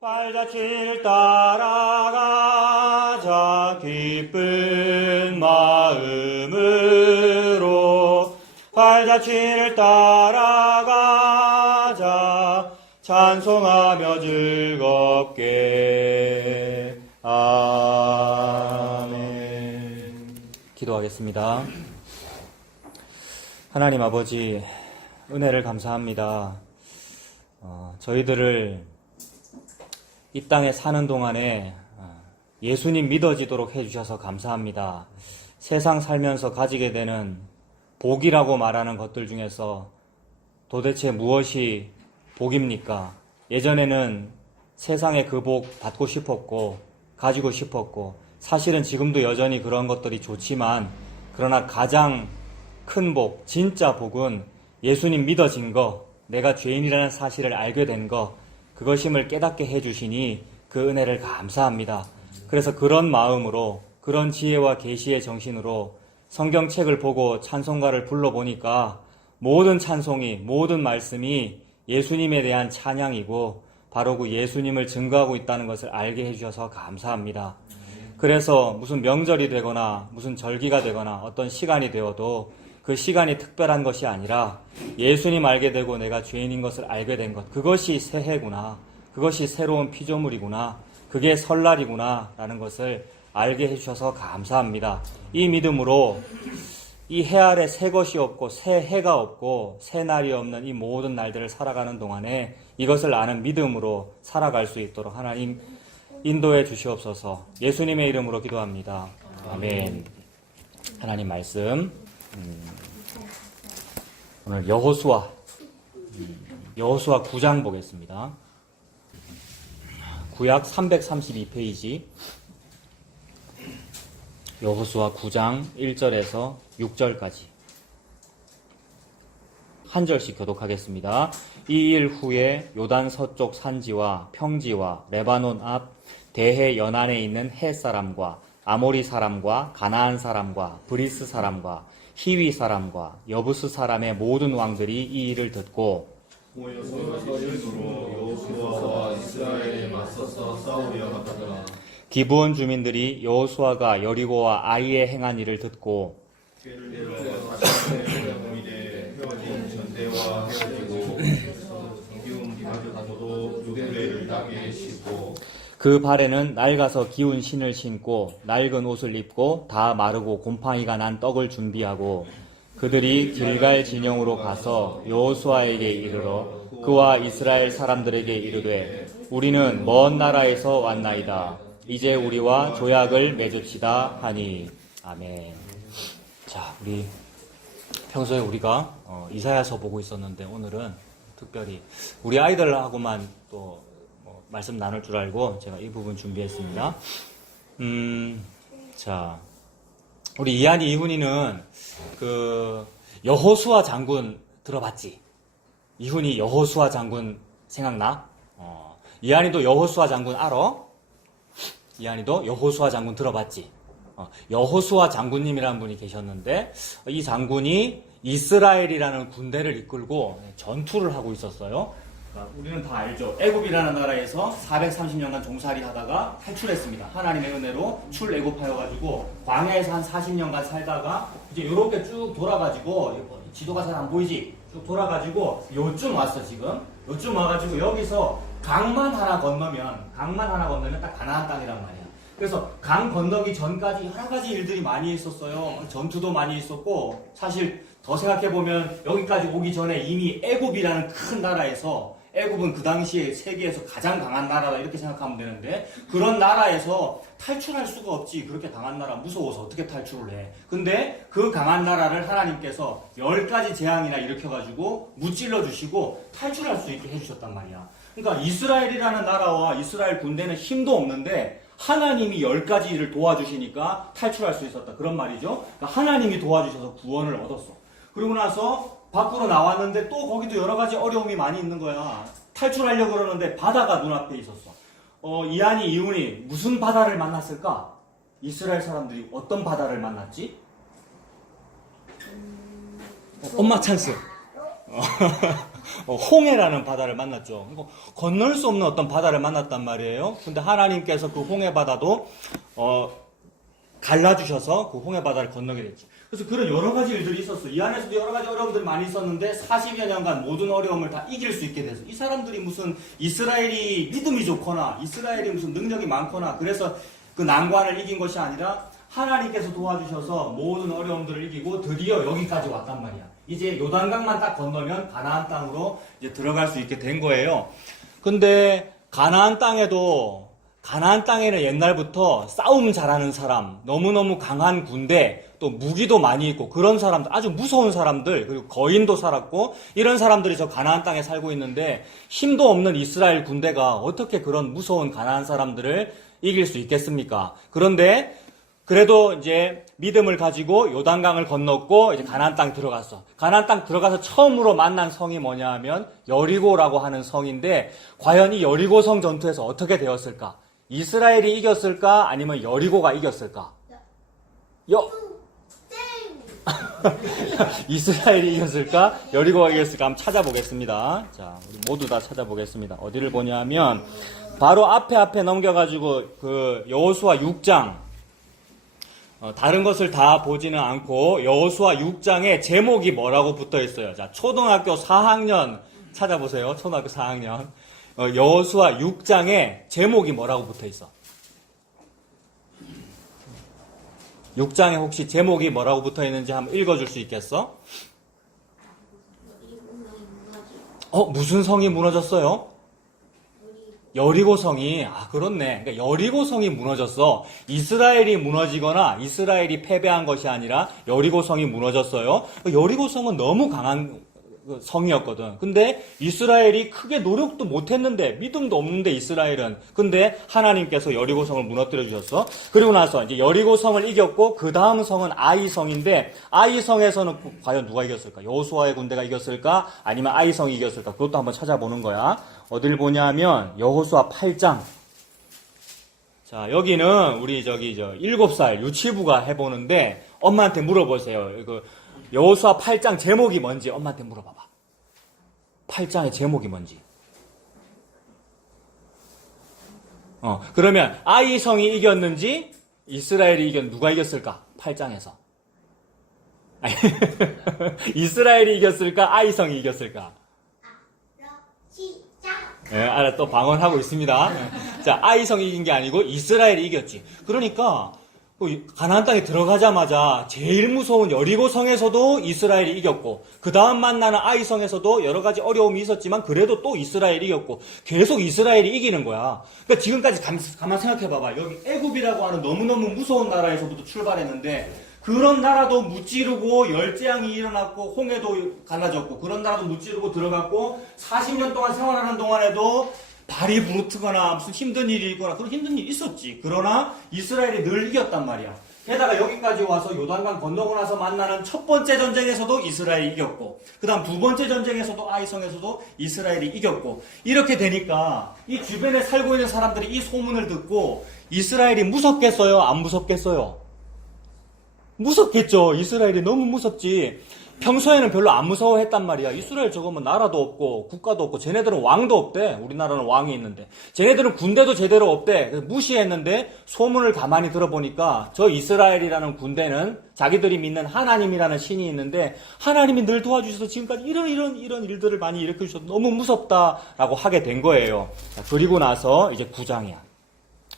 발자취를 따라가자 기쁜 마음으로 발자취를 따라가자 찬송하며 즐겁게 아멘. 기도하겠습니다. 하나님 아버지 은혜를 감사합니다. 저희들을 이 땅에 사는 동안에 예수님 믿어지도록 해주셔서 감사합니다. 세상 살면서 가지게 되는 복이라고 말하는 것들 중에서 도대체 무엇이 복입니까? 예전에는 세상의 그 복 받고 싶었고 가지고 싶었고 사실은 지금도 여전히 그런 것들이 좋지만 그러나 가장 큰 복, 진짜 복은 예수님 믿어진 거, 내가 죄인이라는 사실을 알게 된 거, 그것임을 깨닫게 해주시니 그 은혜를 감사합니다. 그래서 그런 마음으로, 그런 지혜와 계시의 정신으로 성경책을 보고 찬송가를 불러보니까 모든 찬송이, 모든 말씀이 예수님에 대한 찬양이고 바로 그 예수님을 증거하고 있다는 것을 알게 해주셔서 감사합니다. 그래서 무슨 명절이 되거나 무슨 절기가 되거나 어떤 시간이 되어도 그 시간이 특별한 것이 아니라 예수님 알게 되고 내가 죄인인 것을 알게 된 것, 그것이 새해구나, 그것이 새로운 피조물이구나, 그게 설날이구나 라는 것을 알게 해주셔서 감사합니다. 이 믿음으로 이 해 아래 새 것이 없고 새 해가 없고 새 날이 없는 이 모든 날들을 살아가는 동안에 이것을 아는 믿음으로 살아갈 수 있도록 하나님 인도해 주시옵소서. 예수님의 이름으로 기도합니다. 아멘. 하나님 말씀 오늘 여호수아 9장 보겠습니다. 구약 332페이지 여호수아 9장 1절에서 6절까지 한 절씩 교독하겠습니다. 이 일 후에 요단 서쪽 산지와 평지와 레바논 앞 대해 연안에 있는 헷 사람과 아모리 사람과 가나안 사람과 브리스 사람과 히위 사람과 여부스 사람의 모든 왕들이 이 일을 듣고 모여서 일수로 여호수아와 이스라엘에 맞서서 싸우려 하다가 기브온 주민들이 여호수아가 여리고와 아이에 행한 일을 듣고 죄를 내어 자신의 소명이되 헤어진 전대와 헤어지고 정기운 가져다도 유대를 땅에 싣고 그 발에는 낡아서 기운 신을 신고 낡은 옷을 입고 다 마르고 곰팡이가 난 떡을 준비하고 그들이 길갈 진영으로 가서 여호수아에게 이르러 그와 이스라엘 사람들에게 이르되 우리는 먼 나라에서 왔나이다. 이제 우리와 조약을 맺읍시다 하니. 아멘. 자, 우리 평소에 우리가 이사야서 보고 있었는데 오늘은 특별히 우리 아이들하고만 또 말씀 나눌 줄 알고 제가 이 부분 준비했습니다. 자, 우리 이한이 이훈이는 그 여호수아 장군 들어봤지? 이훈이 여호수아 장군 생각나? 이한이도 여호수아 장군 알아? 이한이도 여호수아 장군 들어봤지? 여호수아 장군님이라는 분이 계셨는데 이 장군이 이스라엘이라는 군대를 이끌고 전투를 하고 있었어요. 우리는 다 알죠. 애굽이라는 나라에서 430년간 종살이 하다가 탈출했습니다. 하나님의 은혜로 출애굽하여가지고 광야에서 한 40년간 살다가 이제 이렇게 쭉 돌아가지고 지도가 잘 안 보이지? 쭉 돌아가지고 요쯤 왔어 지금. 요쯤 와가지고 여기서 강만 하나 건너면 딱 가나안 땅이란 말이야. 그래서 강 건너기 전까지 여러 가지 일들이 많이 있었어요. 전투도 많이 있었고 사실 더 생각해보면 여기까지 오기 전에 이미 애굽이라는 큰 나라에서 애굽은 그 당시에 세계에서 가장 강한 나라다 이렇게 생각하면 되는데 그런 나라에서 탈출할 수가 없지. 그렇게 강한 나라 무서워서 어떻게 탈출을 해. 근데 그 강한 나라를 하나님께서 10가지 재앙이나 일으켜가지고 무찔러 주시고 탈출할 수 있게 해주셨단 말이야. 그러니까 이스라엘이라는 나라와 이스라엘 군대는 힘도 없는데 하나님이 10가지 일을 도와주시니까 탈출할 수 있었다. 그런 말이죠. 그러니까 하나님이 도와주셔서 구원을 얻었어. 그리고 나서 밖으로 나왔는데 또 거기도 여러 가지 어려움이 많이 있는 거야. 탈출하려고 그러는데 바다가 눈앞에 있었어. 이한이 이훈이 무슨 바다를 만났을까? 이스라엘 사람들이 어떤 바다를 만났지? 엄마 찬스. 홍해라는 바다를 만났죠. 건널 수 없는 어떤 바다를 만났단 말이에요. 근데 하나님께서 그 홍해 바다도 갈라주셔서 그 홍해 바다를 건너게 됐지. 그래서 그런 여러 가지 일들이 있었어요. 이 안에서도 여러 가지 어려움들이 많이 있었는데 40여 년간 모든 어려움을 다 이길 수 있게 돼서 이 사람들이 무슨 이스라엘이 믿음이 좋거나 이스라엘이 무슨 능력이 많거나 그래서 그 난관을 이긴 것이 아니라 하나님께서 도와주셔서 모든 어려움들을 이기고 드디어 여기까지 왔단 말이야. 이제 요단강만 딱 건너면 가나안 땅으로 이제 들어갈 수 있게 된 거예요. 근데 가나안 땅에는 옛날부터 싸움 잘하는 사람, 너무너무 강한 군대, 또 무기도 많이 있고 그런 사람들, 아주 무서운 사람들, 그리고 거인도 살았고 이런 사람들이 저 가나안 땅에 살고 있는데 힘도 없는 이스라엘 군대가 어떻게 그런 무서운 가나안 사람들을 이길 수 있겠습니까? 그런데 그래도 이제 믿음을 가지고 요단강을 건넜고 이제 가나안 땅 들어갔어. 가나안 땅 들어가서 처음으로 만난 성이 뭐냐 하면 여리고라고 하는 성인데 과연 이 여리고성 전투에서 어떻게 되었을까? 이스라엘이 이겼을까? 아니면 여리고가 이겼을까? 이스라엘이 이겼을까? 여리고가 이겼을까? 한번 찾아보겠습니다. 자, 우리 모두 다 찾아보겠습니다. 어디를 보냐면 바로 앞에 넘겨가지고 그 여호수아 6장 다른 것을 다 보지는 않고 여호수아 6장에 제목이 뭐라고 붙어 있어요. 자, 초등학교 4학년 찾아보세요. 초등학교 4학년. 여호수아 6장에 제목이 뭐라고 붙어 있어? 6장에 혹시 제목이 뭐라고 붙어 있는지 한번 읽어줄 수 있겠어? 무슨 성이 무너졌어요? 여리고성이, 그렇네. 그러니까 여리고성이 무너졌어. 이스라엘이 무너지거나 이스라엘이 패배한 것이 아니라 여리고성이 무너졌어요. 여리고성은 너무 강한 성이었거든. 근데 이스라엘이 크게 노력도 못했는데, 믿음도 없는데 이스라엘은. 근데 하나님께서 여리고성을 무너뜨려 주셨어. 그리고 나서 이제 여리고성을 이겼고 그 다음 성은 아이성인데 아이성에서는 과연 누가 이겼을까? 여호수아의 군대가 이겼을까? 아니면 아이성이 이겼을까? 그것도 한번 찾아보는 거야. 어딜 보냐면 여호수아 8장. 자, 여기는 우리 7살 유치부가 해보는데 엄마한테 물어보세요. 여호수아 8장 제목이 뭔지 엄마한테 물어봐봐. 8장의 제목이 뭔지. 그러면 아이성이 이겼는지 이스라엘이 누가 이겼을까? 8장에서. 이스라엘이 이겼을까? 아이성이 이겼을까? 또 방언하고 있습니다. 자, 아이성이 이긴 게 아니고 이스라엘이 이겼지. 그러니까 가나안 땅에 들어가자마자 제일 무서운 여리고성에서도 이스라엘이 이겼고 그 다음 만나는 아이성에서도 여러 가지 어려움이 있었지만 그래도 또 이스라엘이 이겼고 계속 이스라엘이 이기는 거야. 그러니까 지금까지 가만 생각해봐봐. 여기 애굽이라고 하는 너무너무 무서운 나라에서부터 출발했는데 그런 나라도 무찌르고 열재앙이 일어났고 홍해도 갈라졌고 그런 나라도 무찌르고 들어갔고 40년 동안 생활하는 동안에도 발이 부르트거나 무슨 힘든 일이 있거나 그런 힘든 일이 있었지. 그러나 이스라엘이 늘 이겼단 말이야. 게다가 여기까지 와서 요단강 건너고 나서 만나는 첫 번째 전쟁에서도 이스라엘이 이겼고 그 다음 두 번째 전쟁에서도 아이성에서도 이스라엘이 이겼고 이렇게 되니까 이 주변에 살고 있는 사람들이 이 소문을 듣고 이스라엘이 무섭겠어요? 안 무섭겠어요? 무섭겠죠. 이스라엘이 너무 무섭지. 평소에는 별로 안 무서워했단 말이야. 이스라엘 저거 뭐 나라도 없고 국가도 없고 쟤네들은 왕도 없대. 우리나라는 왕이 있는데. 쟤네들은 군대도 제대로 없대. 그래서 무시했는데 소문을 가만히 들어보니까 저 이스라엘이라는 군대는 자기들이 믿는 하나님이라는 신이 있는데 하나님이 늘 도와주셔서 지금까지 이런 일들을 많이 일으켜주셔서 너무 무섭다라고 하게 된 거예요. 자, 그리고 나서 이제 9장이야.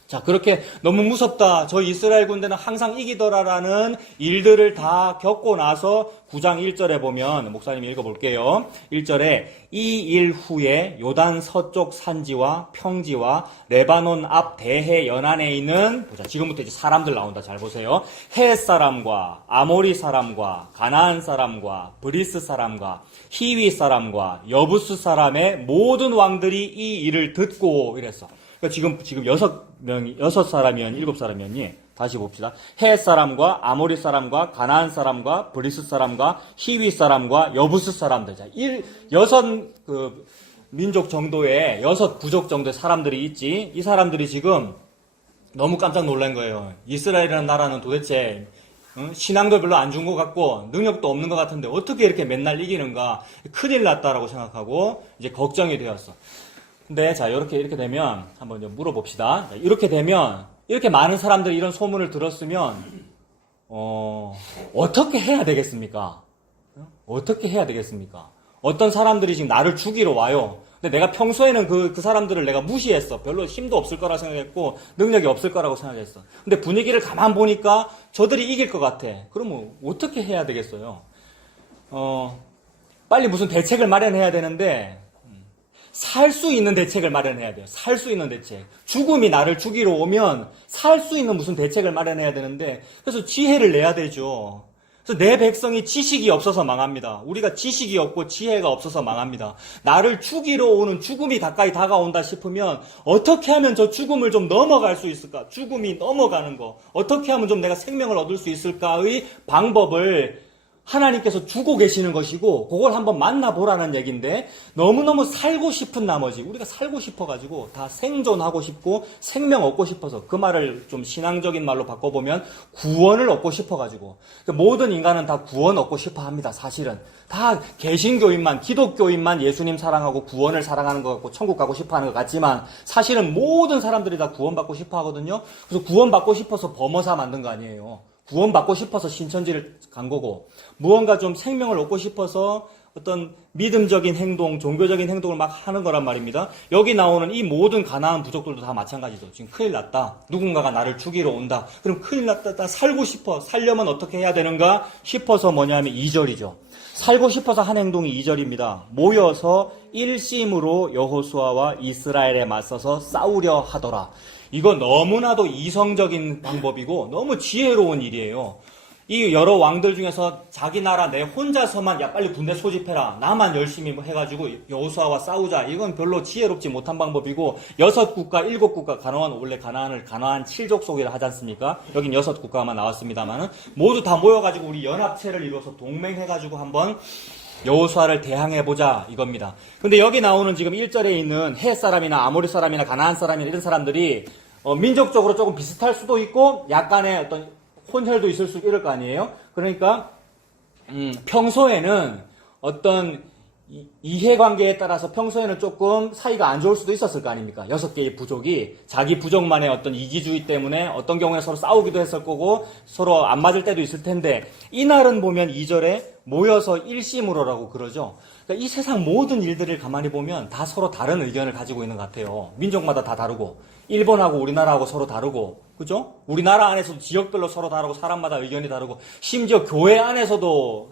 자, 그렇게 너무 무섭다. 저 이스라엘 군대는 항상 이기더라라는 일들을 다 겪고 나서 9장 1절에 보면 목사님이 읽어볼게요. 1절에 이 일 후에 요단 서쪽 산지와 평지와 레바논 앞 대해 연안에 있는 보자. 지금부터 이제 사람들 나온다. 잘 보세요. 헷 사람과 아모리 사람과 가나안 사람과 브리스 사람과 히위 사람과 여부스 사람의 모든 왕들이 이 일을 듣고 이랬어. 그러니까 지금 6사람이었니? 7사람이었니? 다시 봅시다. 헷 사람과 아모리 사람과 가나안 사람과 브리스 사람과 히위 사람과 여부스 사람들. 자, 6 민족 정도의 6 부족 정도의 사람들이 있지. 이 사람들이 지금 너무 깜짝 놀란 거예요. 이스라엘이라는 나라는 도대체 신앙도 별로 안 좋은 것 같고 능력도 없는 것 같은데 어떻게 이렇게 맨날 이기는가, 큰일 났다라고 생각하고 이제 걱정이 되었어. 근데 자, 이렇게 되면 한번 이제 물어봅시다. 이렇게 되면, 이렇게 많은 사람들이 이런 소문을 들었으면 어떻게 해야 되겠습니까? 어떻게 해야 되겠습니까? 어떤 사람들이 지금 나를 죽이러 와요. 근데 내가 평소에는 그 사람들을 내가 무시했어. 별로 힘도 없을 거라 생각했고 능력이 없을 거라고 생각했어. 근데 분위기를 가만 보니까 저들이 이길 것 같아. 그러면 어떻게 해야 되겠어요? 빨리 무슨 대책을 마련해야 되는데 살 수 있는 대책을 마련해야 돼요. 살 수 있는 대책. 죽음이 나를 죽이러 오면 살 수 있는 무슨 대책을 마련해야 되는데, 그래서 지혜를 내야 되죠. 그래서 내 백성이 지식이 없어서 망합니다. 우리가 지식이 없고 지혜가 없어서 망합니다. 나를 죽이러 오는 죽음이 가까이 다가온다 싶으면 어떻게 하면 저 죽음을 좀 넘어갈 수 있을까? 죽음이 넘어가는 거. 어떻게 하면 좀 내가 생명을 얻을 수 있을까의 방법을 하나님께서 주고 계시는 것이고, 그걸 한번 만나보라는 얘기인데, 너무너무 살고 싶은 나머지, 우리가 살고 싶어가지고, 다 생존하고 싶고, 생명 얻고 싶어서, 그 말을 좀 신앙적인 말로 바꿔보면, 구원을 얻고 싶어가지고, 모든 인간은 다 구원 얻고 싶어 합니다, 사실은. 다 개신교인만, 기독교인만 예수님 사랑하고 구원을 사랑하는 것 같고, 천국 가고 싶어 하는 것 같지만, 사실은 모든 사람들이 다 구원받고 싶어 하거든요? 그래서 구원받고 싶어서 범어사 만든 거 아니에요. 구원받고 싶어서 신천지를 간 거고, 무언가 좀 생명을 얻고 싶어서 어떤 믿음적인 행동, 종교적인 행동을 막 하는 거란 말입니다. 여기 나오는 이 모든 가나안 부족들도 다 마찬가지죠. 지금 큰일 났다. 누군가가 나를 죽이러 온다. 그럼 큰일 났다. 나 살고 싶어. 살려면 어떻게 해야 되는가 싶어서 뭐냐면 2절이죠. 살고 싶어서 한 행동이 2절입니다. 모여서 일심으로 여호수아와 이스라엘에 맞서서 싸우려 하더라. 이거 너무나도 이성적인 방법이고 너무 지혜로운 일이에요. 이 여러 왕들 중에서 자기 나라 내 혼자서만 야 빨리 군대 소집해라. 나만 열심히 해가지고 여호수아와 싸우자. 이건 별로 지혜롭지 못한 방법이고 6국가, 7국가 원래 가나안 7족속이라 하지 않습니까? 여긴 6국가만 나왔습니다만은 모두 다 모여가지고 우리 연합체를 이루어서 동맹해가지고 한번 여호수아를 대항해보자 이겁니다. 근데 여기 나오는 지금 1절에 있는 헷 사람이나 아모리 사람이나 가나안 사람이나 이런 사람들이 민족적으로 조금 비슷할 수도 있고 약간의 어떤 혼혈도 있을 수 이럴 거 아니에요. 그러니까 평소에는 어떤 이해관계에 따라서 평소에는 조금 사이가 안 좋을 수도 있었을 거 아닙니까? 6개의 부족이 자기 부족만의 어떤 이기주의 때문에 어떤 경우에 서로 싸우기도 했을 거고 서로 안 맞을 때도 있을 텐데 이날은 보면 2절에 모여서 일심으로라고 그러죠. 그러니까 이 세상 모든 일들을 가만히 보면 다 서로 다른 의견을 가지고 있는 것 같아요. 민족마다 다 다르고 일본하고 우리나라하고 서로 다르고 그죠? 우리나라 안에서도 지역별로 서로 다르고 사람마다 의견이 다르고 심지어 교회 안에서도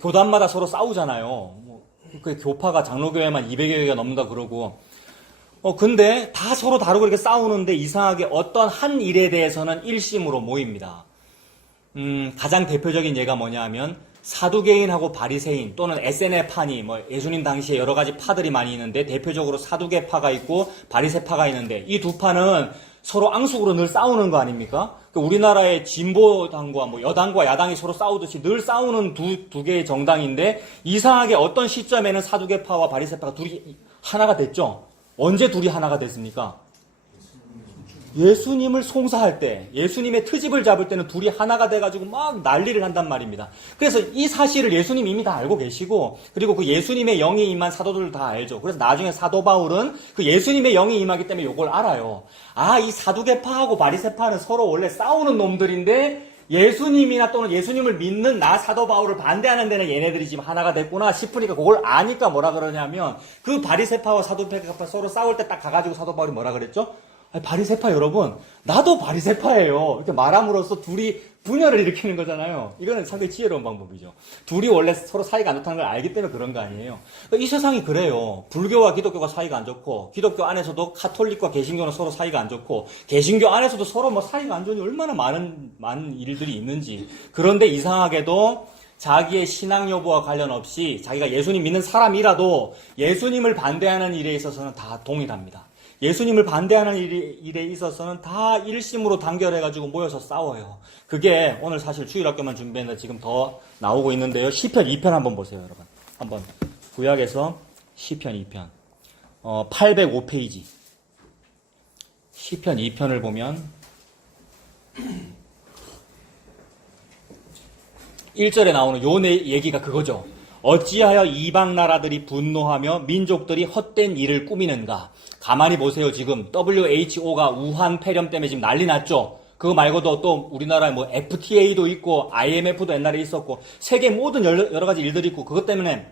교단마다 서로 싸우잖아요. 그 교파가 장로교회만 200여 개가 넘는다 그러고 근데 다 서로 다르고 이렇게 싸우는데 이상하게 어떤 한 일에 대해서는 일심으로 모입니다. 가장 대표적인 예가 뭐냐 하면 사두개인하고 바리새인 또는 SNL파니 예수님 당시에 여러 가지 파들이 많이 있는데 대표적으로 사두개파가 있고 바리새파가 있는데 이 두 파는 서로 앙숙으로 늘 싸우는 거 아닙니까? 우리나라의 진보당과 여당과 야당이 서로 싸우듯이 늘 싸우는 두 개의 정당인데 이상하게 어떤 시점에는 사두개파와 바리새파가 둘이 하나가 됐죠. 언제 둘이 하나가 됐습니까? 예수님을 송사할 때, 예수님의 트집을 잡을 때는 둘이 하나가 돼가지고 막 난리를 한단 말입니다. 그래서 이 사실을 예수님 이미 다 알고 계시고, 그리고 그 예수님의 영이 임한 사도들 다 알죠. 그래서 나중에 사도 바울은 그 예수님의 영이 임하기 때문에 이걸 알아요. 이 사두개파하고 바리새파는 서로 원래 싸우는 놈들인데, 예수님이나 또는 예수님을 믿는 나 사도 바울을 반대하는 데는 얘네들이 지금 하나가 됐구나 싶으니까 그걸 아니까 뭐라 그러냐면, 그 바리새파와 사두개파 서로 싸울 때 딱 가가지고 사도 바울이 뭐라 그랬죠? 바리새파 여러분, 나도 바리새파예요. 이렇게 말함으로써 둘이 분열을 일으키는 거잖아요. 이거는 상당히 지혜로운 방법이죠. 둘이 원래 서로 사이가 안 좋다는 걸 알기 때문에 그런 거 아니에요. 이 세상이 그래요. 불교와 기독교가 사이가 안 좋고, 기독교 안에서도 카톨릭과 개신교는 서로 사이가 안 좋고, 개신교 안에서도 서로 사이가 안 좋으니 얼마나 많은 일들이 있는지. 그런데 이상하게도 자기의 신앙 여부와 관련 없이 자기가 예수님 믿는 사람이라도 예수님을 반대하는 일에 있어서는 다 동일합니다. 예수님을 반대하는 일에 있어서는 다 일심으로 단결해가지고 모여서 싸워요. 그게 오늘 사실 주일학교만 준비했는데 지금 더 나오고 있는데요. 시편 2편 한번 보세요, 여러분. 한번 구약에서 시편 2편 805페이지 시편 2편을 보면 1절에 나오는 요 얘기가 그거죠. 어찌하여 이방 나라들이 분노하며 민족들이 헛된 일을 꾸미는가. 가만히 보세요. 지금 WHO가 우한 폐렴 때문에 지금 난리 났죠. 그거 말고도 또 우리나라에 뭐 FTA도 있고 IMF도 옛날에 있었고 세계 모든 여러 가지 일들이 있고 그것 때문에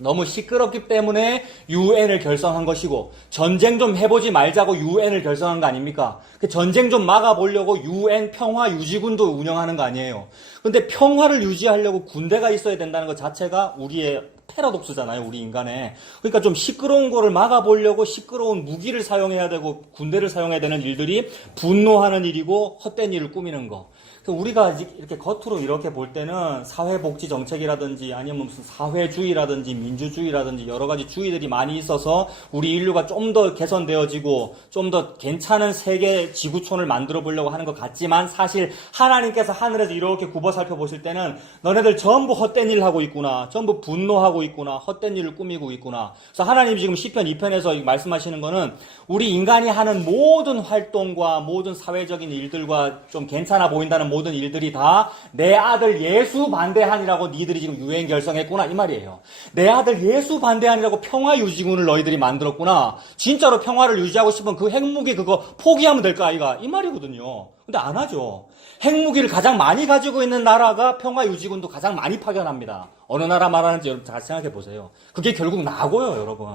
너무 시끄럽기 때문에 UN을 결성한 것이고 전쟁 좀 해보지 말자고 UN을 결성한 거 아닙니까? 그 전쟁 좀 막아보려고 UN 평화유지군도 운영하는 거 아니에요. 근데 평화를 유지하려고 군대가 있어야 된다는 것 자체가 우리의 패러독스잖아요. 우리 인간의. 그러니까 좀 시끄러운 거를 막아보려고 시끄러운 무기를 사용해야 되고 군대를 사용해야 되는 일들이 분노하는 일이고 헛된 일을 꾸미는 거. 우리가 이렇게 겉으로 이렇게 볼 때는 사회복지 정책이라든지 아니면 무슨 사회주의라든지 민주주의라든지 여러 가지 주의들이 많이 있어서 우리 인류가 좀 더 개선되어지고 좀 더 괜찮은 세계 지구촌을 만들어 보려고 하는 것 같지만 사실 하나님께서 하늘에서 이렇게 굽어 살펴보실 때는 너네들 전부 헛된 일을 하고 있구나. 전부 분노하고 있구나. 헛된 일을 꾸미고 있구나. 그래서 하나님이 지금 시편 2편에서 말씀하시는 거는 우리 인간이 하는 모든 활동과 모든 사회적인 일들과 좀 괜찮아 보인다는 모든 일들이 다 내 아들 예수 반대하니라고 니들이 지금 유엔 결성했구나 이 말이에요. 내 아들 예수 반대하니라고 평화유지군을 너희들이 만들었구나. 진짜로 평화를 유지하고 싶으면 그 핵무기 그거 포기하면 될까 아이가 이 말이거든요. 근데 안 하죠. 핵무기를 가장 많이 가지고 있는 나라가 평화유지군도 가장 많이 파견합니다. 어느 나라 말하는지 여러분 잘 생각해 보세요. 그게 결국 나고요 여러분.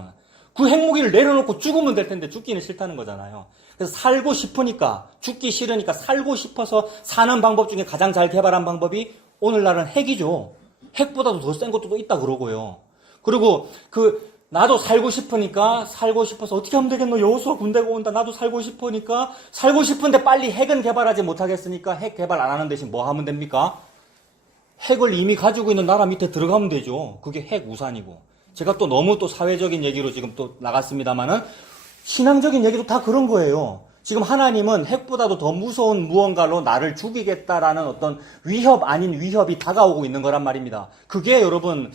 그 핵무기를 내려놓고 죽으면 될 텐데 죽기는 싫다는 거잖아요. 그래서 살고 싶으니까 죽기 싫으니까 살고 싶어서 사는 방법 중에 가장 잘 개발한 방법이 오늘날은 핵이죠. 핵보다도 더 센 것도 있다 그러고요. 그리고 나도 살고 싶으니까 살고 싶어서 어떻게 하면 되겠노? 여호수아 군대가 온다. 나도 살고 싶으니까 살고 싶은데 빨리 핵은 개발하지 못하겠으니까 핵 개발 안 하는 대신 뭐 하면 됩니까? 핵을 이미 가지고 있는 나라 밑에 들어가면 되죠. 그게 핵 우산이고. 제가 또 너무 또 사회적인 얘기로 지금 또 나갔습니다만은 신앙적인 얘기도 다 그런 거예요. 지금 하나님은 핵보다도 더 무서운 무언가로 나를 죽이겠다라는 어떤 위협 아닌 위협이 다가오고 있는 거란 말입니다. 그게 여러분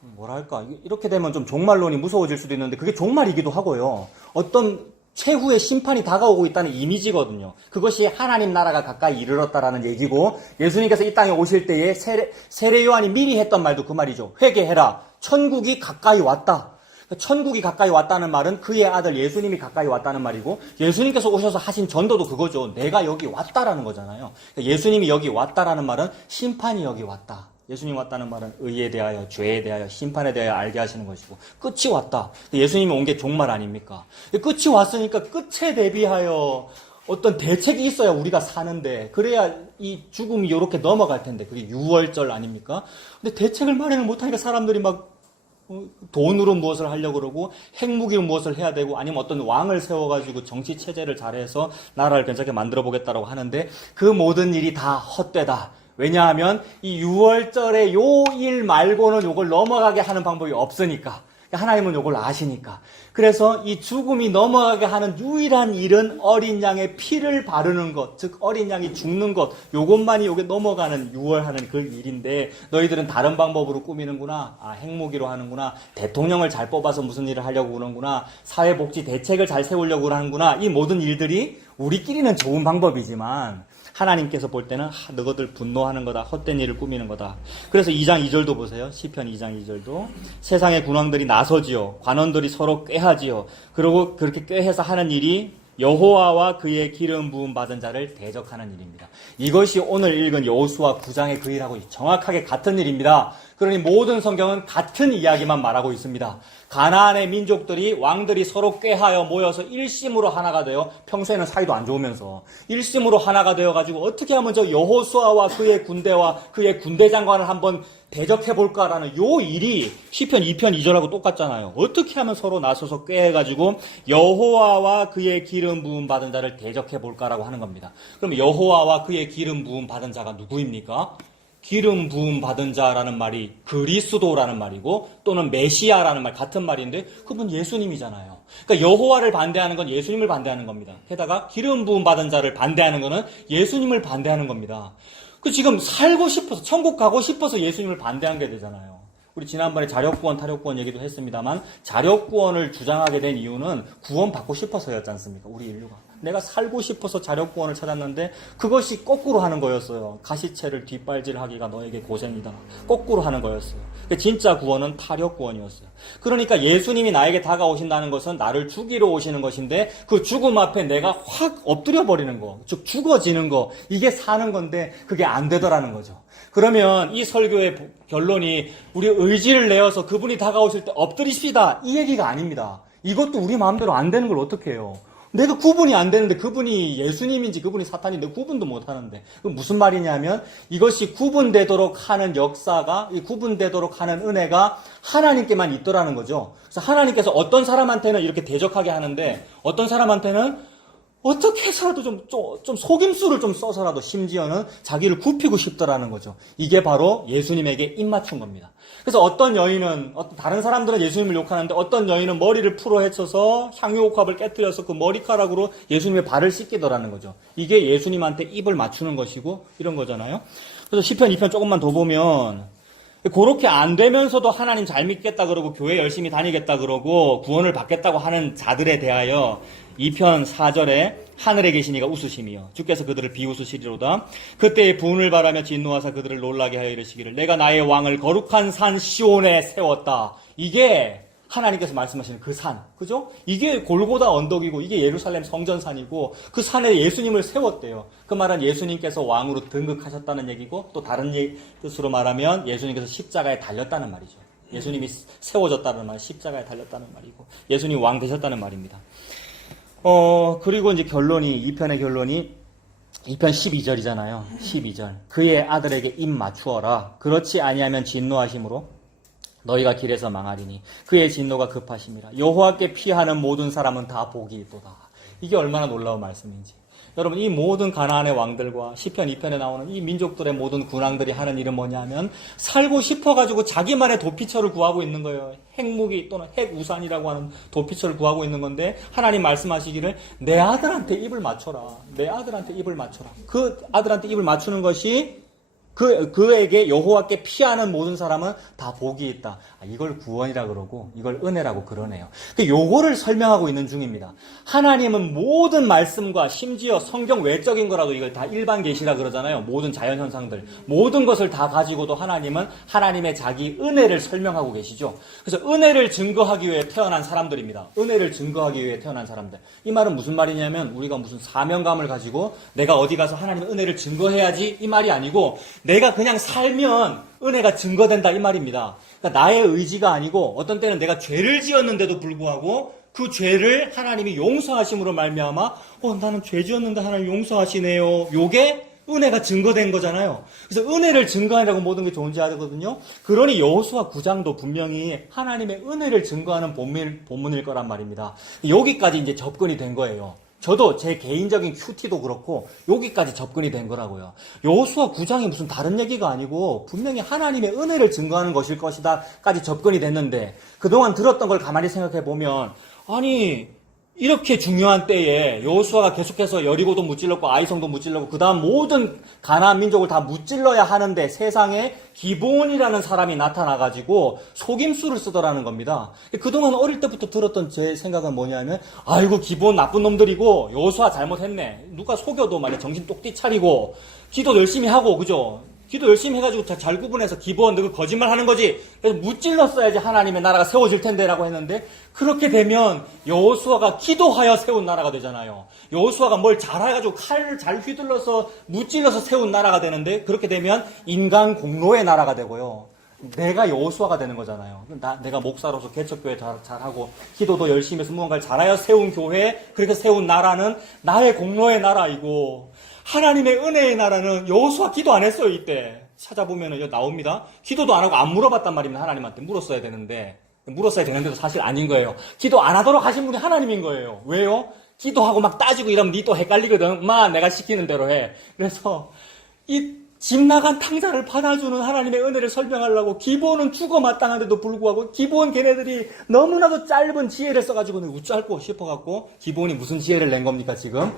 뭐랄까 이렇게 되면 좀 종말론이 무서워질 수도 있는데 그게 종말이기도 하고요. 어떤 최후의 심판이 다가오고 있다는 이미지거든요. 그것이 하나님 나라가 가까이 이르렀다라는 얘기고 예수님께서 이 땅에 오실 때에 세례 요한이 미리 했던 말도 그 말이죠. 회개해라. 천국이 가까이 왔다. 천국이 가까이 왔다는 말은 그의 아들 예수님이 가까이 왔다는 말이고 예수님께서 오셔서 하신 전도도 그거죠. 내가 여기 왔다라는 거잖아요. 예수님이 여기 왔다라는 말은 심판이 여기 왔다. 예수님 왔다는 말은 의에 대하여 죄에 대하여 심판에 대하여 알게 하시는 것이고 끝이 왔다. 예수님이 온 게 종말 아닙니까? 끝이 왔으니까 끝에 대비하여 어떤 대책이 있어야 우리가 사는데 그래야 이 죽음이 이렇게 넘어갈 텐데 그게 유월절 아닙니까? 근데 대책을 마련을 못하니까 사람들이 막 돈으로 무엇을 하려고 그러고 핵무기로 무엇을 해야 되고 아니면 어떤 왕을 세워가지고 정치 체제를 잘해서 나라를 괜찮게 만들어 보겠다라고 하는데 그 모든 일이 다 헛되다. 왜냐하면 이 6월절에 요 일 말고는 요걸 넘어가게 하는 방법이 없으니까. 하나님은 요걸 아시니까. 그래서 이 죽음이 넘어가게 하는 유일한 일은 어린 양의 피를 바르는 것, 즉 어린 양이 죽는 것, 요것만이 요게 넘어가는 6월 하는 그 일인데 너희들은 다른 방법으로 꾸미는구나. 핵무기로 하는구나. 대통령을 잘 뽑아서 무슨 일을 하려고 그러는구나. 사회복지 대책을 잘 세우려고 하는구나. 이 모든 일들이 우리끼리는 좋은 방법이지만 하나님께서 볼 때는 너희들 분노하는 거다. 헛된 일을 꾸미는 거다. 그래서 2장 2절도 보세요. 시편 2장 2절도 세상의 군왕들이 나서지요. 관원들이 서로 꾀하지요. 그리고 그렇게 꾀해서 하는 일이 여호와와 그의 기름 부음 받은 자를 대적하는 일입니다. 이것이 오늘 읽은 여호수아 9장의 그 일하고 정확하게 같은 일입니다. 그러니 모든 성경은 같은 이야기만 말하고 있습니다. 가나안의 민족들이 왕들이 서로 꾀하여 모여서 일심으로 하나가 되어 평소에는 사이도 안 좋으면서 일심으로 하나가 되어가지고 어떻게 하면 저 여호수아와 그의 군대와 그의 군대 장관을 한번 대적해볼까라는 요 일이 시편 2편 2절하고 똑같잖아요. 어떻게 하면 서로 나서서 꾀해가지고 여호와와 그의 기름 부음 받은 자를 대적해볼까라고 하는 겁니다. 그럼 여호와와 그의 기름 부음 받은 자가 누구입니까? 기름 부음 받은 자라는 말이 그리스도라는 말이고 또는 메시아라는 말 같은 말인데 그분 예수님이잖아요. 그러니까 여호와를 반대하는 건 예수님을 반대하는 겁니다. 게다가 기름 부음 받은 자를 반대하는 거는 예수님을 반대하는 겁니다. 지금 살고 싶어서 천국 가고 싶어서 예수님을 반대한 게 되잖아요. 우리 지난번에 자력구원, 타력구원 얘기도 했습니다만 자력구원을 주장하게 된 이유는 구원받고 싶어서였지 않습니까? 우리 인류가. 내가 살고 싶어서 자력구원을 찾았는데 그것이 거꾸로 하는 거였어요. 가시채를 뒷발질하기가 너에게 고생이다. 거꾸로 하는 거였어요. 진짜 구원은 타력구원이었어요. 그러니까 예수님이 나에게 다가오신다는 것은 나를 죽이러 오시는 것인데 그 죽음 앞에 내가 확 엎드려 버리는 거, 즉 죽어지는 거, 이게 사는 건데 그게 안 되더라는 거죠. 그러면 이 설교의 결론이 우리 의지를 내어서 그분이 다가오실 때 엎드리시다 이 얘기가 아닙니다. 이것도 우리 마음대로 안 되는 걸 어떻게 해요? 내가 구분이 안 되는데 그분이 예수님인지 그분이 사탄인데 구분도 못 하는데 그건 무슨 말이냐면 이것이 구분되도록 하는 역사가 이 구분되도록 하는 은혜가 하나님께만 있더라는 거죠. 그래서 하나님께서 어떤 사람한테는 이렇게 대적하게 하는데 어떤 사람한테는 어떻게 해서라도 좀 속임수를 좀 써서라도 심지어는 자기를 굽히고 싶더라는 거죠. 이게 바로 예수님에게 입맞춘 겁니다. 그래서 어떤 여인은, 다른 사람들은 예수님을 욕하는데 어떤 여인은 머리를 풀어 헤쳐서 향유옥합을 깨뜨려서 그 머리카락으로 예수님의 발을 씻기더라는 거죠. 이게 예수님한테 입을 맞추는 것이고 이런 거잖아요. 그래서 시편 2편 조금만 더 보면 그렇게 안 되면서도 하나님 잘 믿겠다 그러고 교회 열심히 다니겠다 그러고 구원을 받겠다고 하는 자들에 대하여 2편 4절에 하늘에 계신 이가 웃으심이요 주께서 그들을 비웃으시리로다. 그때의 분을 바라며 진노하사 그들을 놀라게 하여 이르시기를 내가 나의 왕을 거룩한 산 시온에 세웠다. 이게 하나님께서 말씀하시는 그 산, 그죠? 이게 골고다 언덕이고 이게 예루살렘 성전산이고 그 산에 예수님을 세웠대요. 그 말은 예수님께서 왕으로 등극하셨다는 얘기고 또 다른 뜻으로 말하면 예수님께서 십자가에 달렸다는 말이죠. 예수님이 세워졌다는 말, 십자가에 달렸다는 말이고 예수님 왕 되셨다는 말입니다. 그리고 이제 결론이 2편의 결론이 2편 12절이잖아요. 12절. 그의 아들에게 입 맞추어라. 그렇지 아니하면 진노하심으로 너희가 길에서 망하리니 그의 진노가 급하심이라. 여호와께 피하는 모든 사람은 다 복이 있도다. 이게 얼마나 놀라운 말씀인지. 여러분 이 모든 가나안의 왕들과 시편 2편에 나오는 이 민족들의 모든 군왕들이 하는 일은 뭐냐면 살고 싶어가지고 자기만의 도피처를 구하고 있는 거예요. 핵무기 또는 핵우산이라고 하는 도피처를 구하고 있는 건데 하나님 말씀하시기를 내 아들한테 입을 맞춰라. 내 아들한테 입을 맞춰라. 그 아들한테 입을 맞추는 것이 그에게 여호와께 피하는 모든 사람은 다 복이 있다. 이걸 구원이라 그러고 이걸 은혜라고 그러네요. 요거를 설명하고 있는 중입니다. 하나님은 모든 말씀과 심지어 성경 외적인 거라도 이걸 다 일반 계시라 그러잖아요. 모든 자연 현상들, 모든 것을 다 가지고도 하나님은 하나님의 자기 은혜를 설명하고 계시죠. 그래서 은혜를 증거하기 위해 태어난 사람들입니다. 은혜를 증거하기 위해 태어난 사람들. 이 말은 무슨 말이냐면 우리가 무슨 사명감을 가지고 내가 어디 가서 하나님의 은혜를 증거해야지 이 말이 아니고 내가 그냥 살면 은혜가 증거된다 이 말입니다. 그러니까 나의 의지가 아니고 어떤 때는 내가 죄를 지었는데도 불구하고 그 죄를 하나님이 용서하심으로 말미암아 나는 죄 지었는데 하나님 용서하시네요. 요게 은혜가 증거된 거잖아요. 그래서 은혜를 증거하라고 모든 게 존재하거든요. 그러니 여호수아 9장도 분명히 하나님의 은혜를 증거하는 본문일 거란 말입니다. 여기까지 이제 접근이 된 거예요. 저도 제 개인적인 큐티도 그렇고 여기까지 접근이 된 거라고요. 여호수아 9장이 무슨 다른 얘기가 아니고 분명히 하나님의 은혜를 증거하는 것일 것이다까지 접근이 됐는데 그동안 들었던 걸 가만히 생각해 보면 아니 이렇게 중요한 때에 여호수아가 계속해서 여리고도 무찔렀고 아이성도 무찔렀고 그 다음 모든 가나안 민족을 다 무찔러야 하는데 세상에 기브온이라는 사람이 나타나가지고 속임수를 쓰더라는 겁니다. 그동안 어릴 때부터 들었던 제 생각은 뭐냐면 아이고 기브온 나쁜 놈들이고 여호수아 잘못했네. 누가 속여도 말이야 정신 똑띠 차리고 기도 열심히 하고 그죠? 기도 열심히 해가지고 잘 구분해서 기브온 너그 거짓말 하는 거지. 그래서 무찔렀어야지 하나님의 나라가 세워질 텐데라고 했는데 그렇게 되면 여호수아가 기도하여 세운 나라가 되잖아요. 여호수아가 뭘 잘해가지고 칼을 잘 휘둘러서 무찔러서 세운 나라가 되는데 그렇게 되면 인간 공로의 나라가 되고요. 내가 여호수아가 되는 거잖아요. 내가 목사로서 개척교회 잘하고 기도도 열심히 해서 무언가를 잘하여 세운 교회 그렇게 세운 나라는 나의 공로의 나라이고 하나님의 은혜의 나라는 여호수아 기도 안 했어요. 이때 찾아보면 나옵니다. 기도도 안 하고 안 물어봤단 말입니다. 하나님한테 물었어야 되는데도 사실 아닌 거예요. 기도 안 하도록 하신 분이 하나님인 거예요. 왜요? 기도하고 막 따지고 이러면 니 또 헷갈리거든. 내가 시키는 대로 해. 그래서 이 집 나간 탕자를 받아주는 하나님의 은혜를 설명하려고 기브온은 죽어 마땅한데도 불구하고 기브온 걔네들이 너무나도 짧은 지혜를 써가지고 웃짧고 싶어갖고 기브온이 무슨 지혜를 낸 겁니까 지금?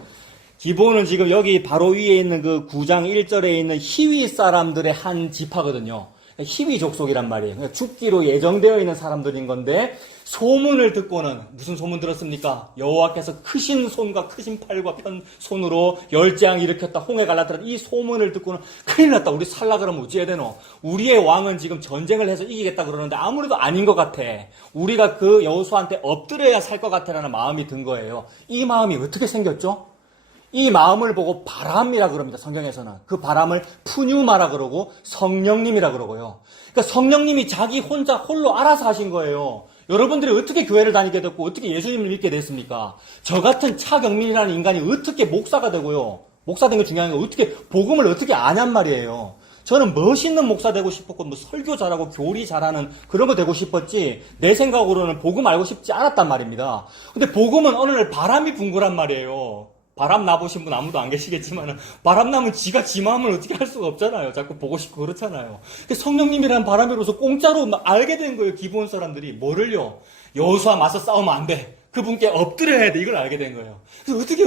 기브온은 지금 여기 바로 위에 있는 그 9장 1절에 있는 히위 사람들의 한 지파거든요. 희위 족속이란 말이에요. 그러니까 죽기로 예정되어 있는 사람들인 건데 소문을 듣고는 무슨 소문 들었습니까? 여호와께서 크신 손과 크신 팔과 편 손으로 열재앙 일으켰다, 홍해 갈라뜨렸다. 이 소문을 듣고는 큰일 났다. 우리 살라 그러면 어찌해야 되노? 우리의 왕은 지금 전쟁을 해서 이기겠다 그러는데 아무래도 아닌 것 같아. 우리가 그 여호수아한테 엎드려야 살 것 같아라는 마음이 든 거예요. 이 마음이 어떻게 생겼죠? 이 마음을 보고 바람이라 그럽니다. 성경에서는. 그 바람을 푸뉴마라 그러고 성령님이라 그러고요. 그러니까 성령님이 자기 혼자 홀로 알아서 하신 거예요. 여러분들이 어떻게 교회를 다니게 됐고 어떻게 예수님을 믿게 됐습니까? 저 같은 차경민이라는 인간이 어떻게 목사가 되고요. 목사 된 게 중요한 게 어떻게 복음을 어떻게 아냔 말이에요. 저는 멋있는 목사 되고 싶었고 뭐 설교 잘하고 교리 잘하는 그런 거 되고 싶었지 내 생각으로는 복음 알고 싶지 않았단 말입니다. 근데 복음은 어느 날 바람이 분 거란 말이에요. 바람 나보신 분 아무도 안 계시겠지만 바람 나면 지가 지 마음을 어떻게 할 수가 없잖아요. 자꾸 보고 싶고 그렇잖아요. 성령님이라는 바람이 불어서 공짜로 막 알게 된 거예요. 기본 사람들이. 뭐를요? 여호수아 맞서 싸우면 안 돼. 그분께 엎드려야 돼. 이걸 알게 된 거예요. 그래서 어떻게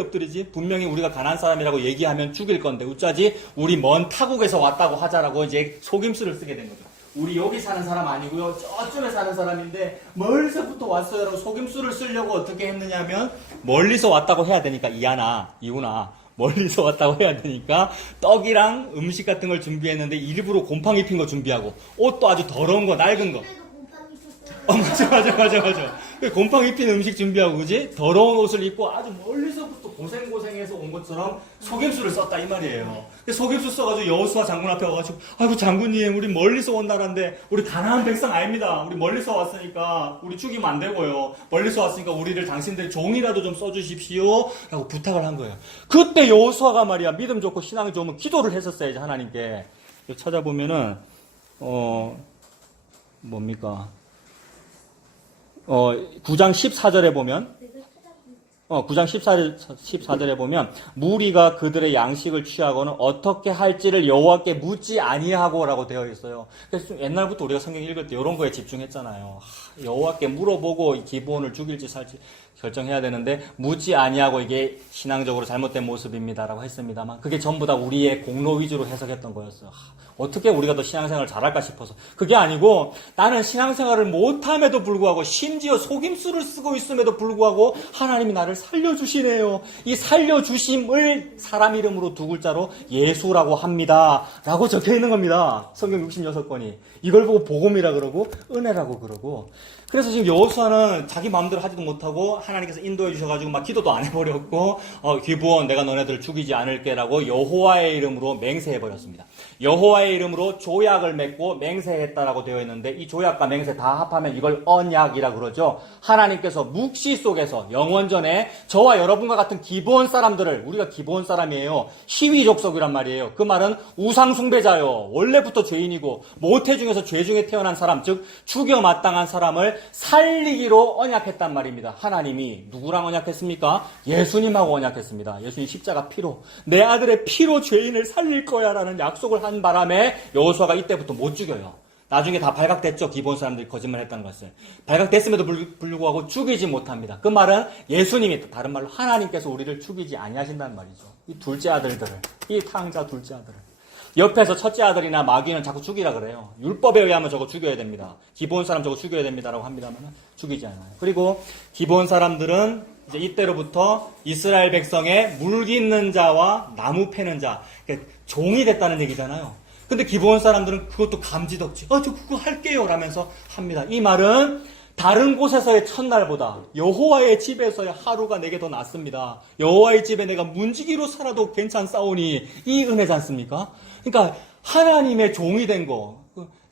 엎드리지? 분명히 우리가 가난한 사람이라고 얘기하면 죽일 건데 어쩌지? 우리 먼 타국에서 왔다고 하자라고 이제 속임수를 쓰게 된 거죠. 우리 여기 사는 사람 아니고요. 저쪽에 사는 사람인데 멀리서부터 왔어요라고 속임수를 쓰려고 어떻게 했느냐면 멀리서 왔다고 해야 되니까 이훈아 멀리서 왔다고 해야 되니까 떡이랑 음식 같은 걸 준비했는데 일부러 곰팡이 핀 거 준비하고 옷도 아주 더러운 거 낡은 거. 맞아. 곰팡이 핀 음식 준비하고, 그지? 더러운 옷을 입고 아주 멀리서부터 고생해서 온 것처럼 속임수를 썼다, 이 말이에요. 속임수 써가지고 여호수아 장군 앞에 와가지고, 아이고, 장군님, 우리 멀리서 온 나라인데, 우리 가난한 백성 아닙니다. 우리 멀리서 왔으니까, 우리 죽이면 안 되고요. 멀리서 왔으니까 우리를 당신들이 종이라도 좀 써주십시오. 라고 부탁을 한 거예요. 그때 여호수아가 말이야, 믿음 좋고 신앙이 좋으면 기도를 했었어야지, 하나님께. 찾아보면은, 뭡니까? 9장 14절에 보면, 9장 14절에 보면, 무리가 그들의 양식을 취하고는 어떻게 할지를 여호와께 묻지 아니하고라고 되어 있어요. 그래서 옛날부터 우리가 성경 읽을 때 이런 거에 집중했잖아요. 여호와께 물어보고 기브온을 죽일지 살지 결정해야 되는데, 묻지 아니하고 이게 신앙적으로 잘못된 모습입니다라고 했습니다만, 그게 전부 다 우리의 공로 위주로 해석했던 거였어요. 어떻게 우리가 더 신앙생활을 잘할까 싶어서. 그게 아니고 나는 신앙생활을 못함에도 불구하고 심지어 속임수를 쓰고 있음에도 불구하고 하나님이 나를 살려주시네요. 이 살려주심을 사람 이름으로 두 글자로 예수라고 합니다. 라고 적혀 있는 겁니다. 성경 66권이. 이걸 보고 복음이라 그러고 은혜라고 그러고. 그래서 지금 여호수아는 자기 마음대로 하지도 못하고 하나님께서 인도해 주셔가지고 막 기도도 안 해버렸고 기브온 내가 너네들 죽이지 않을게라고 여호와의 이름으로 맹세해버렸습니다. 여호와의 이름으로 조약을 맺고 맹세했다라고 되어 있는데 이 조약과 맹세 다 합하면 이걸 언약이라 그러죠. 하나님께서 묵시 속에서 영원전에 저와 여러분과 같은 기브온 사람들을 우리가 기브온 사람이에요. 희위 족속이란 말이에요. 그 말은 우상 숭배자요. 원래부터 죄인이고 모태 중에서 죄 중에 태어난 사람 즉 죽여 마땅한 사람을 살리기로 언약했단 말입니다. 하나님이 누구랑 언약했습니까? 예수님하고 언약했습니다. 예수님 십자가 피로 내 아들의 피로 죄인을 살릴 거야 라는 약속을 한 바람에 여호수아가 이때부터 못 죽여요. 나중에 다 발각됐죠. 기본 사람들이 거짓말했다는 것을. 발각됐음에도 불구하고 죽이지 못합니다. 그 말은 예수님이 다른 말로 하나님께서 우리를 죽이지 아니하신다는 말이죠. 이 둘째 아들들을 이 탕자 둘째 아들을 옆에서 첫째 아들이나 마귀는 자꾸 죽이라 그래요. 율법에 의하면 저거 죽여야 됩니다. 기본 사람 저거 죽여야 됩니다라고 합니다만 죽이지 않아요. 그리고 기본 사람들은 이제 이때로부터 이스라엘 백성의 물 깃는 자와 나무 패는 자, 그러니까 종이 됐다는 얘기잖아요. 근데 기본 사람들은 그것도 감지덕지. 저 그거 할게요 라면서 합니다. 이 말은 다른 곳에서의 첫날보다 여호와의 집에서의 하루가 내게 더 낫습니다. 여호와의 집에 내가 문지기로 살아도 괜찮사오니 이 은혜지 않습니까? 그러니까 하나님의 종이 된 거,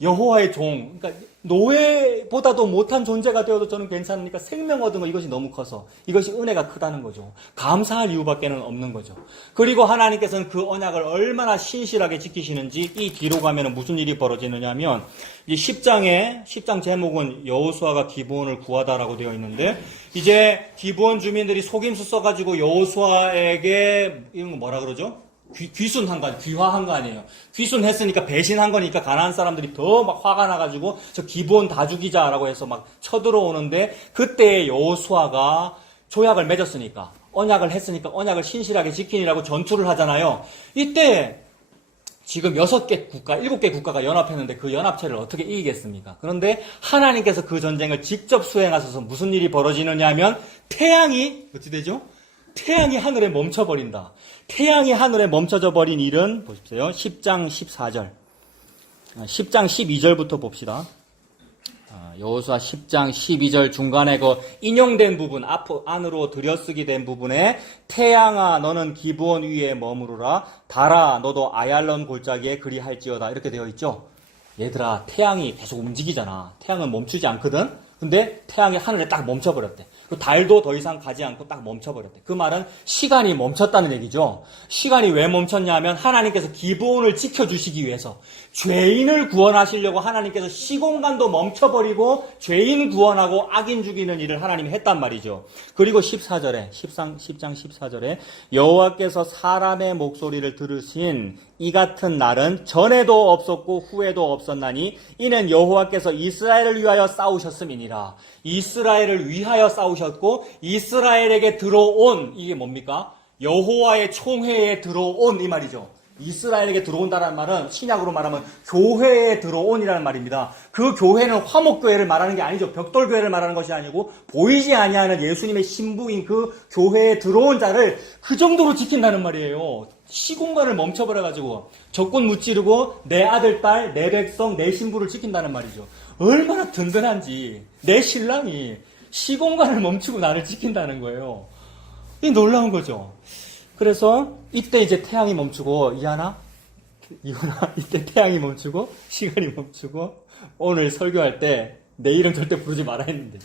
여호와의 종, 그러니까 노예보다도 못한 존재가 되어도 저는 괜찮으니까 생명 얻은 거 이것이 너무 커서 이것이 은혜가 크다는 거죠. 감사할 이유밖에는 없는 거죠. 그리고 하나님께서는 그 언약을 얼마나 신실하게 지키시는지 이 뒤로 가면 무슨 일이 벌어지느냐 하면 이 10장 제목은 여호수아가 기브온을 구하다라고 되어 있는데 이제 기브온 주민들이 속임수 써가지고 여호수아에게 이런 거 뭐라 그러죠? 귀화한 거 아니에요. 귀순했으니까 배신한 거니까 가난한 사람들이 더 막 화가 나가지고 저 기브온 다 죽이자라고 해서 막 쳐들어오는데 그때 여호수아가 조약을 맺었으니까 언약을 했으니까 언약을 신실하게 지키니라고 전투를 하잖아요. 이때 지금 6개 국가, 7개 국가가 연합했는데 그 연합체를 어떻게 이기겠습니까? 그런데 하나님께서 그 전쟁을 직접 수행하셔서 무슨 일이 벌어지느냐 하면 태양이 어찌 되죠? 태양이 하늘에 멈춰버린다. 태양이 하늘에 멈춰져 버린 일은 보십시오. 10장 14절. 10장 12절부터 봅시다. 여호수아 10장 12절 중간에 그 인용된 부분, 안으로 들여쓰기 된 부분에 태양아 너는 기브온 위에 머무르라 달아 너도 아얄론 골짜기에 그리할지어다 이렇게 되어 있죠. 얘들아 태양이 계속 움직이잖아. 태양은 멈추지 않거든. 근데 태양이 하늘에 딱 멈춰버렸대. 그 달도 더 이상 가지 않고 딱 멈춰버렸대. 그 말은 시간이 멈췄다는 얘기죠. 시간이 왜 멈췄냐 하면 하나님께서 기브온을 지켜주시기 위해서 죄인을 구원하시려고 하나님께서 시공간도 멈춰버리고 죄인 구원하고 악인 죽이는 일을 하나님이 했단 말이죠. 그리고 14절에 10장 14절에 여호와께서 사람의 목소리를 들으신 이 같은 날은 전에도 없었고 후에도 없었나니 이는 여호와께서 이스라엘을 위하여 싸우셨음이니라. 이스라엘을 위하여 싸우셨고 이스라엘에게 들어온 이게 뭡니까? 여호와의 총회에 들어온 이 말이죠. 이스라엘에게 들어온다는 말은 신약으로 말하면 교회에 들어온이라는 말입니다. 그 교회는 화목교회를 말하는 게 아니죠. 벽돌교회를 말하는 것이 아니고 보이지 아니하는 예수님의 신부인 그 교회에 들어온 자를 그 정도로 지킨다는 말이에요. 시공간을 멈춰버려가지고 적군 무찌르고 내 아들, 딸, 내 백성, 내 신부를 지킨다는 말이죠. 얼마나 든든한지 내 신랑이 시공간을 멈추고 나를 지킨다는 거예요. 이 놀라운 거죠. 그래서 이때 이제 태양이 멈추고 이하나 이때 태양이 멈추고 시간이 멈추고 오늘 설교할 때 내 이름 절대 부르지 마라 했는데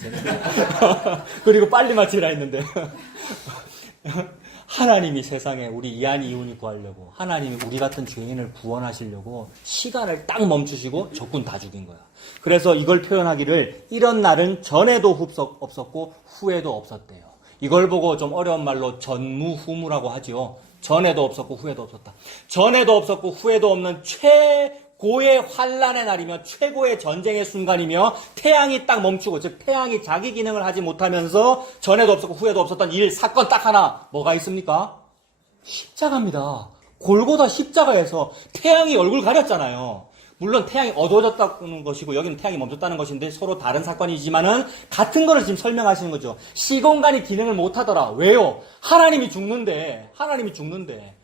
그리고 빨리 마치라 했는데 하나님이 세상에 우리 이한이 이훈이 구하려고 하나님이 우리 같은 죄인을 구원하시려고 시간을 딱 멈추시고 적군 다 죽인 거야. 그래서 이걸 표현하기를 이런 날은 전에도 없었고 후에도 없었대요. 이걸 보고 좀 어려운 말로 전무후무라고 하죠. 전에도 없었고 후에도 없었다. 전에도 없었고 후에도 없는 최고의 환란의 날이며 최고의 전쟁의 순간이며 태양이 딱 멈추고 즉 태양이 자기 기능을 하지 못하면서 전에도 없었고 후에도 없었던 일 사건 딱 하나 뭐가 있습니까? 십자가입니다. 골고다 십자가에서 태양이 얼굴 가렸잖아요. 물론 태양이 어두워졌다는 것이고 여기는 태양이 멈췄다는 것인데 서로 다른 사건이지만은 같은 거를 지금 설명하시는 거죠. 시공간이 기능을 못하더라. 왜요? 하나님이 죽는데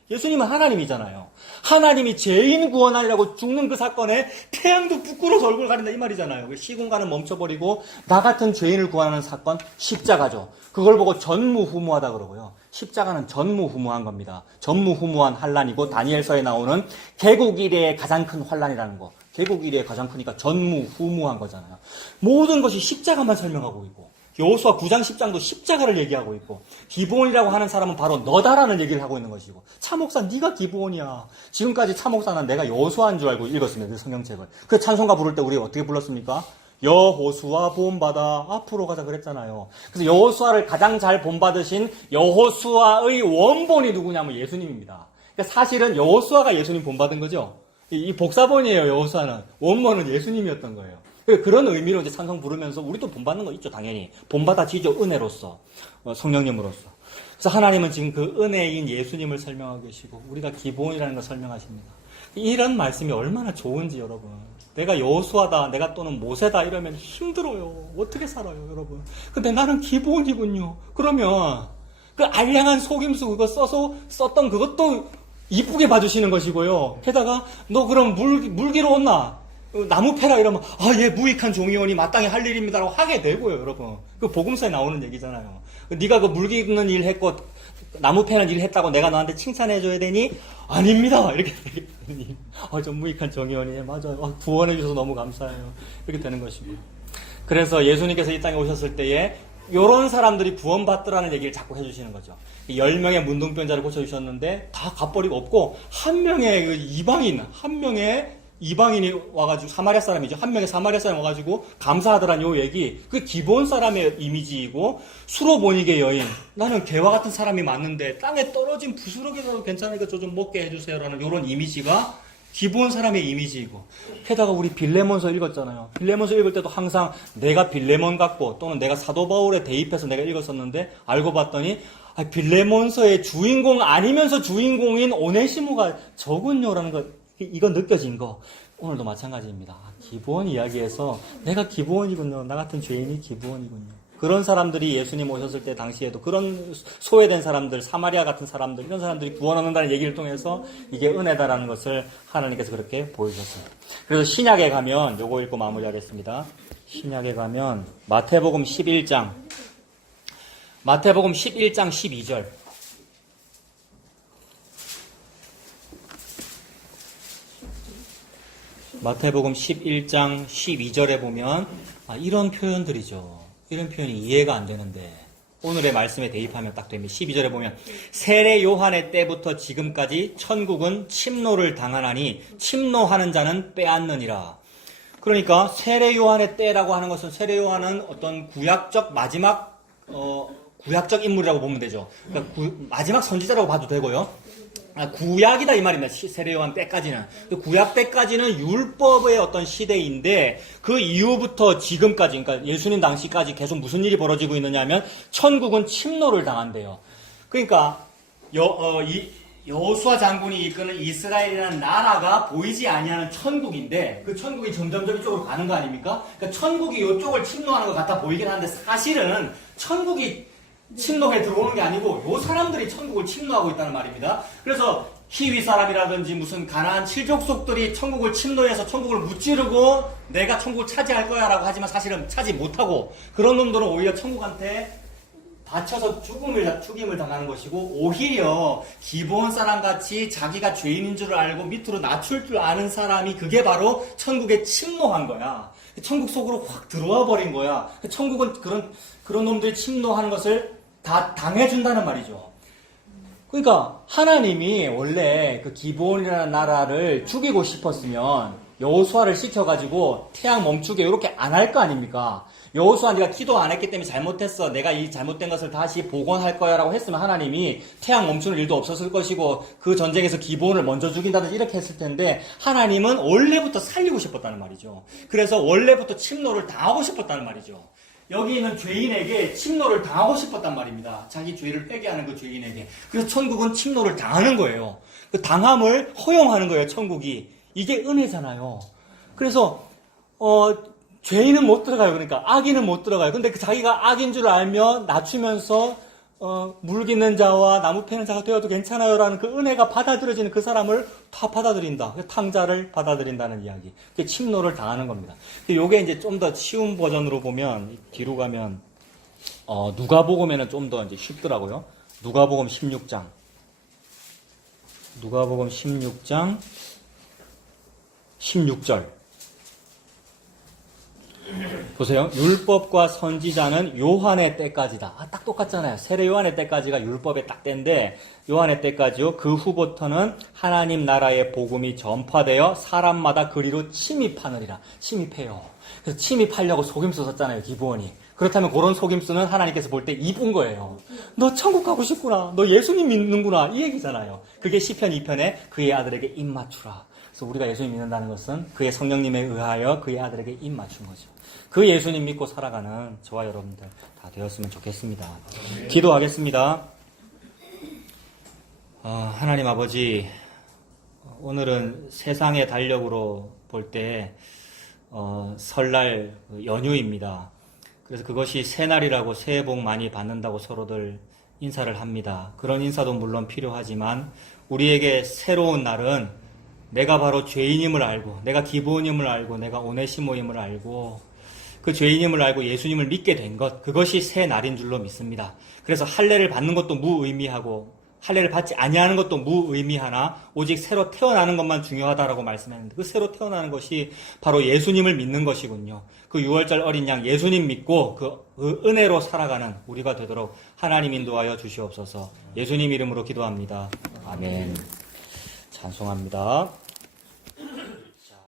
예수님은 하나님이잖아요. 하나님이 죄인 구원하리라고 죽는 그 사건에 태양도 부끄러워서 얼굴 가린다 이 말이잖아요. 시공간은 멈춰버리고 나 같은 죄인을 구하는 사건 십자가죠. 그걸 보고 전무후무하다 그러고요. 십자가는 전무후무한 겁니다. 전무후무한 환란이고 다니엘서에 나오는 개국 이래의 가장 큰 환란이라는 거. 개국 이래의 가장 크니까 전무후무한 거잖아요. 모든 것이 십자가만 설명하고 있고 여호수아 9장 10장도 십자가를 얘기하고 있고 기브온이라고 하는 사람은 바로 너다라는 얘기를 하고 있는 것이고 차목사 네가 기브온이야. 지금까지 차목사는 내가 여호수아인 줄 알고 읽었습니다. 그 성경책을. 그 찬송가 부를 때 우리 어떻게 불렀습니까? 여호수아 본받아 앞으로 가자 그랬잖아요. 그래서 여호수아를 가장 잘 본받으신 여호수아의 원본이 누구냐면 예수님입니다. 그러니까 사실은 여호수아가 예수님 본받은 거죠. 이 복사본이에요. 여호수아는 원본은 예수님이었던 거예요. 그런 의미로 이제 찬송 부르면서 우리도 본받는 거 있죠. 당연히 본받아지죠. 은혜로서 성령님으로서. 그래서 하나님은 지금 그 은혜인 예수님을 설명하고 계시고 우리가 기본이라는 걸 설명하십니다. 이런 말씀이 얼마나 좋은지 여러분. 내가 여호수아다, 내가 또는 모세다 이러면 힘들어요. 어떻게 살아요, 여러분? 근데 나는 기본이군요. 그러면 그 알량한 속임수 그거 썼던 그것도 이쁘게 봐주시는 것이고요. 게다가 너 그럼 물기로 온나? 나무 패라 이러면 얘 무익한 종이오니 마땅히 할 일입니다라고 하게 되고요, 여러분. 그 복음서에 나오는 얘기잖아요. 네가 그 물기는 일 했고 나무 패는 일 했다고 내가 너한테 칭찬해줘야 되니? 아닙니다. 이렇게 되니 좀 무익한 종이오니 맞아요. 구원해 주셔서 너무 감사해요. 이렇게 되는 것이고. 그래서 예수님께서 이 땅에 오셨을 때에 요런 사람들이 구원받더라는 얘기를 자꾸 해주시는 거죠. 10명의 문둥병자를 고쳐주셨는데 다 갚버리고 없고 한 명의 그 이방인이 와가지고 사마리아 사람이죠. 한 명의 사마리아 사람이 와가지고 감사하더란 요 얘기. 그 기본 사람의 이미지이고 수로보니게 여인. 나는 개와 같은 사람이 맞는데 땅에 떨어진 부스러기라도 괜찮으니까 저 좀 먹게 해주세요라는 요런 이미지가 기본 사람의 이미지이고. 게다가 우리 빌레몬서 읽었잖아요. 빌레몬서 읽을 때도 항상 내가 빌레몬 같고 또는 내가 사도 바울에 대입해서 내가 읽었었는데 알고 봤더니 빌레몬서의 주인공 아니면서 주인공인 오네시모가 저군요라는 거 이거 느껴진 거 오늘도 마찬가지입니다. 기브온 이야기에서 내가 기브온이군요. 나 같은 죄인이 기브온이군요. 그런 사람들이 예수님 오셨을 때 당시에도 그런 소외된 사람들, 사마리아 같은 사람들, 이런 사람들이 구원 얻는다는 얘기를 통해서 이게 은혜다라는 것을 하나님께서 그렇게 보여주셨습니다. 그래서 신약에 가면 요거 읽고 마무리하겠습니다. 신약에 가면 마태복음 11장 12절 마태복음 11장 12절에 보면 이런 표현들이죠. 이런 표현이 이해가 안 되는데 오늘의 말씀에 대입하면 딱 됩니다. 12절에 보면 세례 요한의 때부터 지금까지 천국은 침노를 당하나니 침노하는 자는 빼앗느니라. 그러니까 세례 요한의 때라고 하는 것은 세례 요한은 어떤 구약적 마지막 구약적 인물이라고 보면 되죠. 그러니까 마지막 선지자라고 봐도 되고요. 구약이다 이 말입니다. 세례 요한 때까지는. 구약 때까지는 율법의 어떤 시대인데 그 이후부터 지금까지, 그러니까 예수님 당시까지 계속 무슨 일이 벌어지고 있느냐 하면 천국은 침노를 당한대요. 그러니까 여호수아 장군이 이끄는 이스라엘이라는 나라가 보이지 아니하는 천국인데 그 천국이 점점점 이쪽으로 가는 거 아닙니까? 그러니까 천국이 이쪽을 침노하는 것 같아 보이긴 하는데 사실은 천국이 침노해 들어오는 게 아니고 요 사람들이 천국을 침노하고 있다는 말입니다. 그래서 히위 사람이라든지 무슨 가나안 칠족속들이 천국을 침노해서 천국을 무찌르고 내가 천국을 차지할 거야 라고 하지만 사실은 차지 못하고 그런 놈들은 오히려 천국한테 다쳐서 죽임을 당하는 것이고 오히려 기본 사람같이 자기가 죄인인 줄 알고 밑으로 낮출 줄 아는 사람이 그게 바로 천국에 침노한 거야. 천국 속으로 확 들어와 버린 거야. 천국은 그런 놈들이 침노하는 것을 다 당해준다는 말이죠. 그러니까 하나님이 원래 그 기브온이라는 나라를 죽이고 싶었으면 여호수아를 시켜가지고 태양 멈추게 이렇게 안 할 거 아닙니까? 여호수아 네가 기도 안 했기 때문에 잘못했어. 내가 이 잘못된 것을 다시 복원할 거야 라고 했으면 하나님이 태양 멈추는 일도 없었을 것이고 그 전쟁에서 기브온을 먼저 죽인다든지 이렇게 했을 텐데 하나님은 원래부터 살리고 싶었다는 말이죠. 그래서 원래부터 침노를 당하고 싶었다는 말이죠. 여기 있는 죄인에게 침노를 당하고 싶었단 말입니다. 자기 죄를 회개하는 그 죄인에게. 그래서 천국은 침노를 당하는 거예요. 그 당함을 허용하는 거예요, 천국이. 이게 은혜잖아요. 그래서 죄인은 못 들어가요. 그러니까 악인은 못 들어가요. 근데 자기가 악인 줄 알면 낮추면서 물기는 자와 나무 패는 자가 되어도 괜찮아요라는 그 은혜가 받아들여지는 그 사람을 다 받아들인다. 탕자를 받아들인다는 이야기. 그게 침노를 당하는 겁니다. 요게 이제 좀 더 쉬운 버전으로 보면 뒤로 가면 누가복음에는 좀 더 이제 쉽더라고요. 누가복음 16장 16절 보세요. 율법과 선지자는 요한의 때까지다. 딱 똑같잖아요. 세례 요한의 때까지가 율법의 딱 때인데 요한의 때까지요. 그 후부터는 하나님 나라의 복음이 전파되어 사람마다 그리로 침입하느니라. 침입해요. 그래서 침입하려고 속임수 썼잖아요. 기브온이. 그렇다면 그런 속임수는 하나님께서 볼 때 이쁜 거예요. 너 천국 가고 싶구나. 너 예수님 믿는구나. 이 얘기잖아요. 그게 시편 2편에 그의 아들에게 입 맞추라. 그래서 우리가 예수님 믿는다는 것은 그의 성령님에 의하여 그의 아들에게 입 맞춘 거죠. 그 예수님 믿고 살아가는 저와 여러분들 다 되었으면 좋겠습니다. 기도하겠습니다. 하나님 아버지, 오늘은 세상의 달력으로 볼 때 설날 연휴입니다. 그래서 그것이 새날이라고 새해 복 많이 받는다고 서로들 인사를 합니다. 그런 인사도 물론 필요하지만 우리에게 새로운 날은 내가 바로 죄인임을 알고 내가 기브온임을 알고 내가 오네시모임을 알고 그 죄인임을 알고 예수님을 믿게 된 것, 그것이 새 날인 줄로 믿습니다. 그래서 할례를 받는 것도 무의미하고 할례를 받지 아니하는 것도 무의미하나 오직 새로 태어나는 것만 중요하다라고 말씀했는데 그 새로 태어나는 것이 바로 예수님을 믿는 것이군요. 그 6월절 어린 양 예수님 믿고 그 은혜로 살아가는 우리가 되도록 하나님 인도하여 주시옵소서. 예수님 이름으로 기도합니다. 아멘. 찬송합니다.